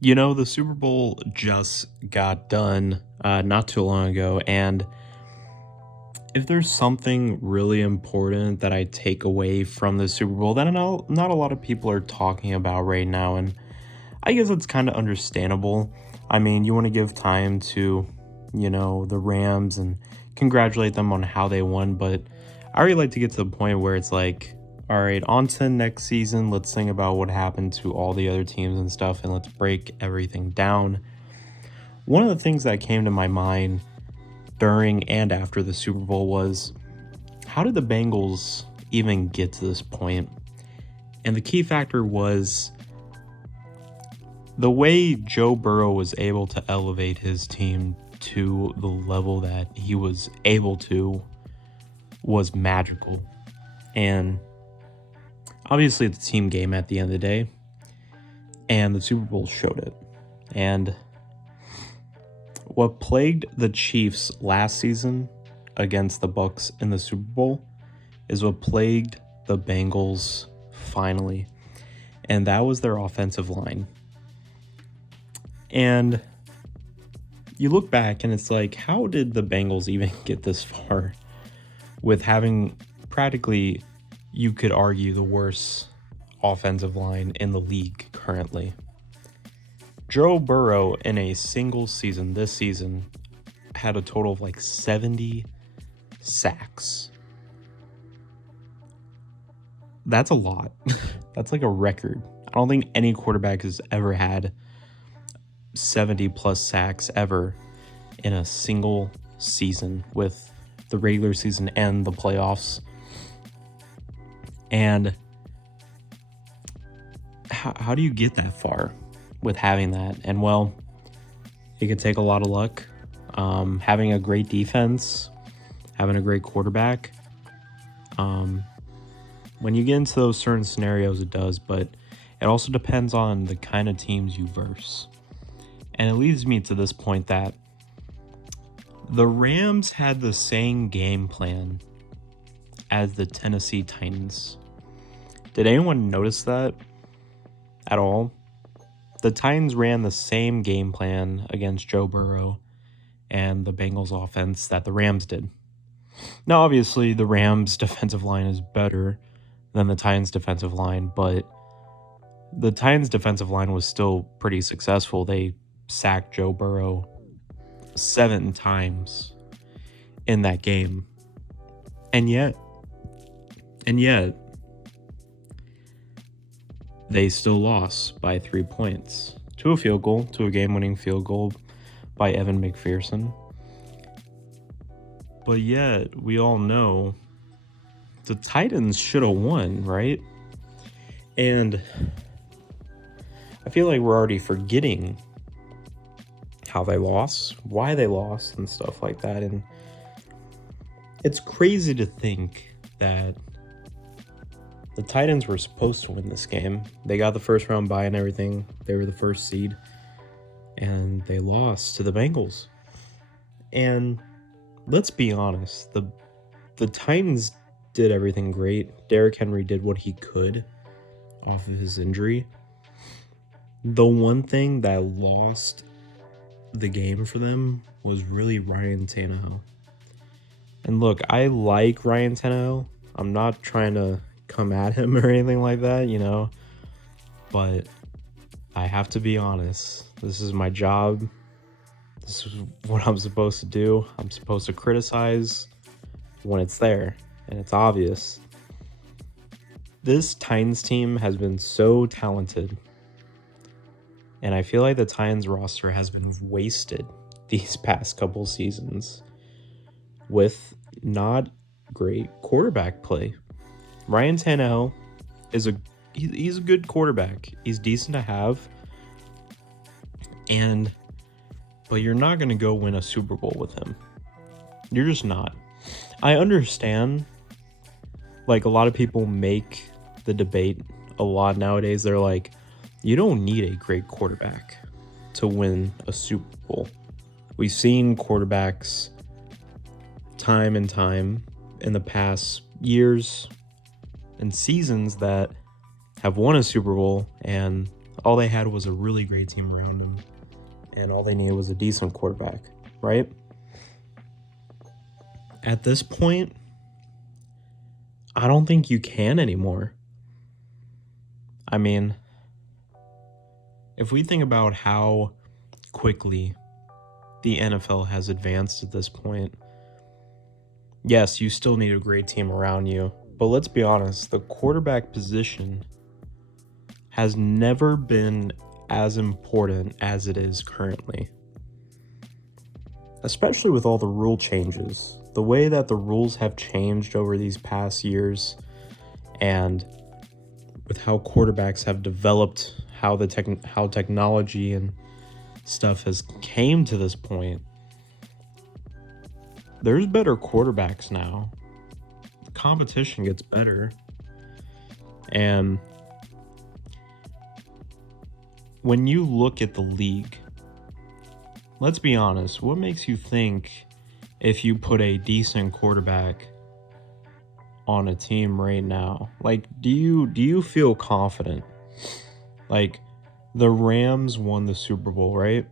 The Super Bowl just got done not too long ago, and if there's something really important that I take away from the Super Bowl that not a lot of people are talking about right now, and I guess it's kind of understandable. I mean, you want to give time to, the Rams and congratulate them on how they won, but I really like to get to the point where it's like, all right, on to next season. Let's think about what happened to all the other teams and stuff, and let's break everything down. One of the things that came to my mind during and after the Super Bowl was, how did the Bengals even get to this point? And the key factor was the way Joe Burrow was able to elevate his team to the level that he was able to was magical. And obviously it's a team game at the end of the day, and the Super Bowl showed it. And what plagued the Chiefs last season against the Bucs in the Super Bowl is what plagued the Bengals finally, and that was their offensive line. And you look back and it's like, how did the Bengals even get this far with having practically, you could argue, the worst offensive line in the league currently? Joe Burrow in a single season this season had a total of like 70 sacks. That's a lot. That's like a record. I don't think any quarterback has ever had 70 plus sacks ever in a single season, with the regular season and the playoffs. And how do you get that far with having that? And well, it could take a lot of luck, having a great defense, having a great quarterback. When you get into those certain scenarios, it does, but it also depends on the kind of teams you verse. And it leads me to this point that the Rams had the same game plan as the Tennessee Titans. Did anyone notice that at all? The Titans ran the same game plan against Joe Burrow and the Bengals offense that the Rams did. Now, obviously, the Rams' defensive line is better than the Titans' defensive line, but the Titans' defensive line was still pretty successful. They sacked Joe Burrow 7 times in that game. And yet, they still lost by 3 points to a field goal, to a game-winning field goal by Evan McPherson. But yet, we all know the Titans should have won, right? And I feel like we're already forgetting how they lost, why they lost, and stuff like that. And it's crazy to think that the Titans were supposed to win this game. They got the first round bye and everything. They were the first seed, and they lost to the Bengals. And let's be honest, the Titans did everything great. Derrick Henry did what he could off of his injury. The one thing that lost the game for them was really Ryan Tannehill. And look, I like Ryan Tannehill. I'm not trying to come at him or anything like that, but I have to be honest. This is my job. This is what I'm supposed to do. I'm supposed to criticize when it's there and it's obvious. This Titans team has been so talented, and I feel like the Titans roster has been wasted these past couple seasons with not great quarterback play. Ryan Tannehill is he's a good quarterback. He's decent to have, but you're not going to go win a Super Bowl with him. You're just not. I understand, like, a lot of people make the debate a lot nowadays. They're like, you don't need a great quarterback to win a Super Bowl. We've seen quarterbacks time and time in the past years and seasons that have won a Super Bowl, and All they had was a really great team around him, and all they needed was a decent quarterback, right? At this point, I don't think you can anymore. I mean, if we think about how quickly the NFL has advanced at this point, yes, you still need a great team around you, but let's be honest, the quarterback position has never been as important as it is currently. Especially with all the rule changes. The way that the rules have changed over these past years, and with how quarterbacks have developed, how technology and stuff has came to this point, there's better quarterbacks now. The competition gets better. And when you look at the league, let's be honest, what makes you think if you put a decent quarterback on a team right now, like, do you feel confident? Like, the Rams won the Super Bowl, right?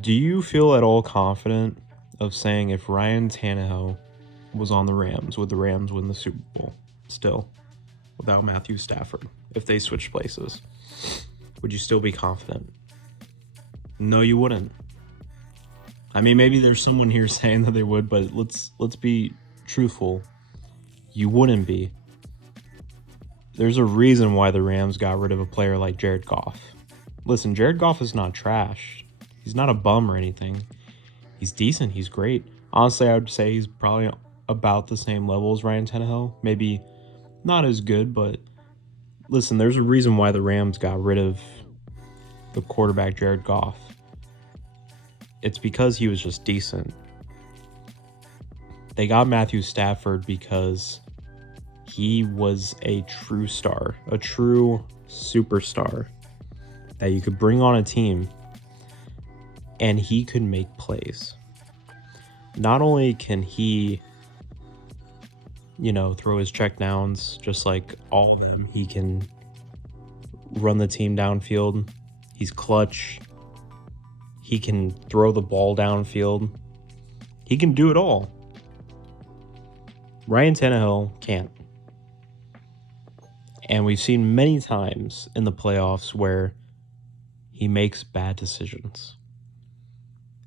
Do you feel at all confident of saying if Ryan Tannehill was on the Rams, would the Rams win the Super Bowl still without Matthew Stafford? If they switched places, would you still be confident? No, you wouldn't. I mean, maybe there's someone here saying that they would, but let's be truthful. You wouldn't be. There's a reason why the Rams got rid of a player like Jared Goff. Listen, Jared Goff is not trash. He's not a bum or anything. He's decent. He's great. Honestly, I would say he's probably about the same level as Ryan Tannehill. Maybe not as good, but listen, there's a reason why the Rams got rid of the quarterback Jared Goff. It's because he was just decent. They got Matthew Stafford because he was a true star, a true superstar that you could bring on a team, and he could make plays. Not only can he, throw his checkdowns just like all of them, he can run the team downfield. He's clutch. He can throw the ball downfield. He can do it all. Ryan Tannehill can't. And we've seen many times in the playoffs where he makes bad decisions.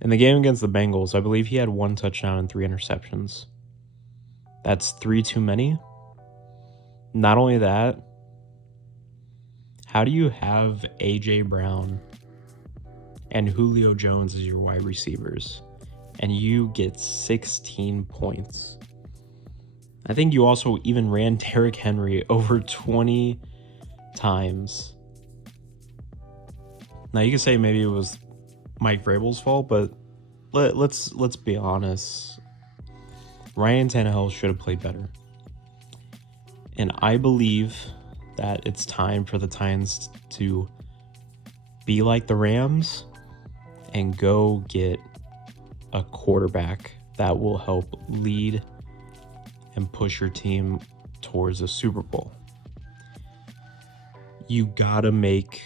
In the game against the Bengals, I believe he had 1 touchdown and 3 interceptions. That's 3 too many. Not only that, how do you have A.J. Brown and Julio Jones as your wide receivers, and you get 16 points? I think you also even ran Derrick Henry over 20 times. Now, you can say maybe it was Mike Vrabel's fault, but let's be honest. Ryan Tannehill should have played better. And I believe that it's time for the Titans to be like the Rams and go get a quarterback that will help lead and push your team towards a Super Bowl. You gotta make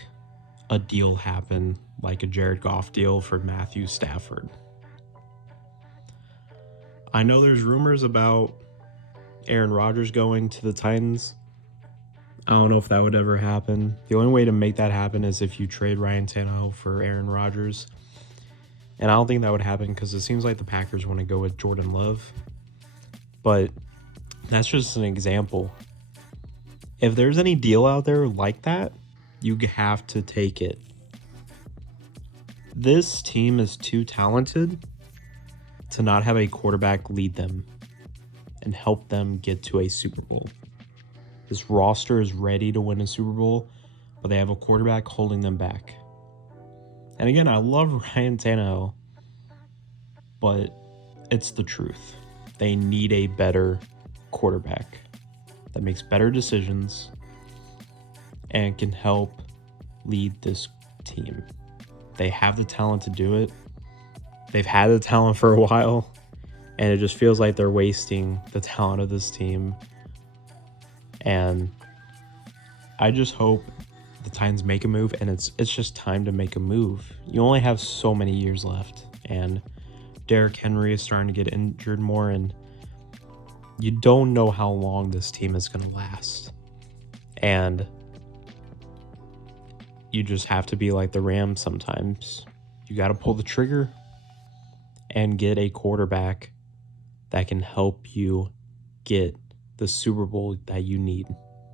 a deal happen, like a Jared Goff deal for Matthew Stafford. I know there's rumors about Aaron Rodgers going to the Titans. I don't know if that would ever happen. The only way to make that happen is if you trade Ryan Tannehill for Aaron Rodgers. And I don't think that would happen because it seems like the Packers want to go with Jordan Love. But that's just an example. If there's any deal out there like that, you have to take it. This team is too talented to not have a quarterback lead them and help them get to a Super Bowl. This roster is ready to win a Super Bowl, but they have a quarterback holding them back. And again, I love Ryan Tannehill, but it's the truth. They need a better quarterback that makes better decisions and can help lead this team. They have the talent to do it. They've had the talent for a while, and it just feels like they're wasting the talent of this team. And I just hope the Titans make a move, and it's just time to make a move. You only have so many years left, and Derrick Henry is starting to get injured more, and you don't know how long this team is going to last. And you just have to be like the Rams sometimes. You got to pull the trigger and get a quarterback that can help you get the Super Bowl that you need.